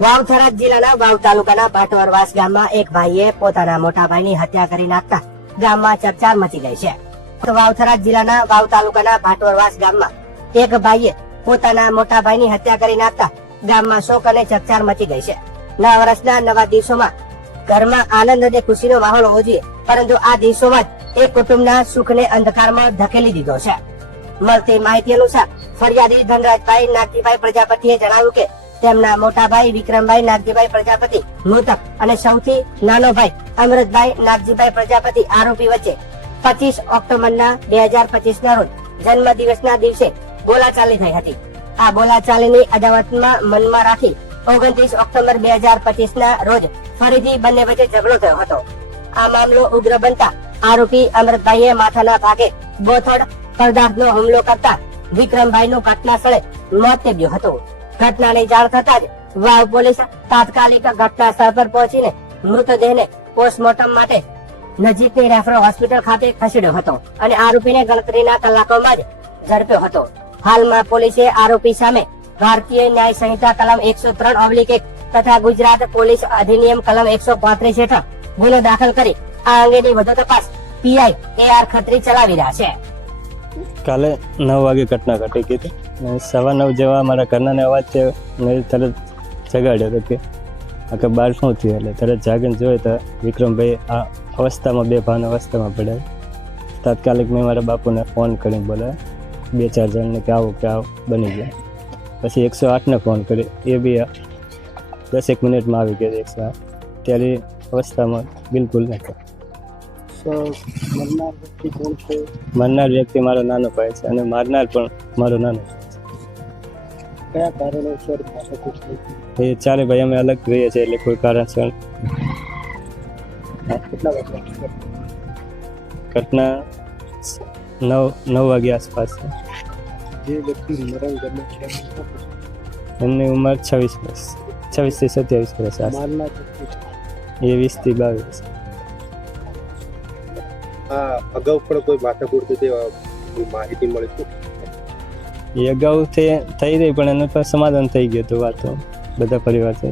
વાવથરા જિલ્લાના વાવ તાલુકાના પાટવરવાસ ગામમાં એક ભાઈએ પોતાના મોટા ભાઈની હત્યા કરી નાખતા ગામમાં ચર્ચા મચી ગઈ છે. તો વાવથરા જિલ્લાના વાવ તાલુકાના પાટવરવાસ ગામમાં એક ભાઈએ પોતાના મોટા ભાઈની હત્યા કરી નાખતા ગામમાં શોક અને ચકચાર મચી ગઈ છે. નવા વર્ષના નવા દિવસોમાં ઘરમાં આનંદ અને ખુશીનો માહોલ હોવો જોઈએ, પરંતુ આ દિવસોમાં જ એક કુટુંબના સુખને અંધકારમાં ધકેલી દીધો છે. મળતી માહિતી અનુસાર ફરિયાદી ધનરાજભાઈ નાગજીભાઈ પ્રજાપતિએ જણાવ્યું કે તેમના મોટા ભાઈ વિક્રમભાઈ નાગજીભાઈ પ્રજાપતિ, મૃતક અને સૌથી નાનો ભાઈ અમૃતભાઈ નાગજીભાઈ પ્રજાપતિ આરોપી વચ્ચે પચીસ ઓક્ટોબરના બે હજાર પચીસ ના રોજ જન્મ દિવસના દિવસે બોલાચાલી થઈ હતી. આ બોલાચાલીની અદાવતમાં મનમાં રાખી ઓગણત્રીસ ઓક્ટોબર બે હજાર પચીસ ના રોજ ફરીથી બંને વચ્ચે ઝઘડો થયો હતો. આ મામલો ઉગ્ર બનતા આરોપી અમૃતભાઈએ માથાના ભાગે બોથડ, પદાર્થનો હુમલો કરતા વિક્રમભાઈનું ઘટના સ્થળે મોત નીપજ્યું હતું. ઘટનાની જાણ થતા જ વાવ પોલીસ તાત્કાલિક ઘટના સ્થળ પર પહોંચીને મૃતદેહને પોસ્ટમોર્ટમ માટે નજીકની રેફરલ હોસ્પિટલ ખાતે ખસેડ્યો હતો અને આરોપીને ગણતરીના કલાકોમાં જ ઝડપ્યો હતો. હાલમાં પોલીસે આરોપી સામે ભારતીય ન્યાય સંહિતા કલમ એકસો ત્રણ ઓબ્લિક એક તથા ગુજરાત પોલીસ અધિનિયમ કલમ એકસો પાંત્રીસ હેઠળ ગુનો દાખલ કરી આ અંગેની વધુ તપાસ પીઆઈ એ આર ખત્રી ચલાવી રહ્યા છે. કાલે નવ વાગે ઘટના ઘટી હતી. અને સવા નવ જેવા મારા ઘરનાને અવાજ થયો. મેં તરત જગાડ્યો કે આખે બાર શું થયું? એટલે તરત જાગીને જોયું તો વિક્રમભાઈ આ અવસ્થામાં બે ભાન અવસ્થામાં પડ્યા. તાત્કાલિક મેં મારા બાપુને ફોન કરીને બોલાવ્યા બે ચાર જણને કે આવો કે આવો બની ગયા. પછી એકસો આઠને ફોન કર્યો. એ બી દસેક મિનિટમાં આવી ગયા એકસો આઠ. ત્યારે અવસ્થામાં બિલકુલ નથી મરનાર વ્યક્તિ મારો નાનો ભાઈ છે અને મારનાર પણ મારો નાનો કયા કારણોસર? એ ચાલે ભાઈ અમે અલગ રહીએ છીએ એટલે કોઈ કારણસર કેટલા વાગ્યા ઘટના નવ નવ વાગ્યા આસપાસ છે. જે વ્યક્તિ? એમની ઉંમર છવ્વીસ વર્ષ છવ્વીસથી સત્યાવીસ વર્ષ એ વીસથી વીસથી બાવીસ અગાઉ પણ કોઈ માથાકૂટ પૂરતું તેવા માહિતી મળી છે? એ અગાઉ થઈ રહી, પણ એનું પણ સમાધાન થઈ ગયું હતું વાતો, બધા પરિવાર છે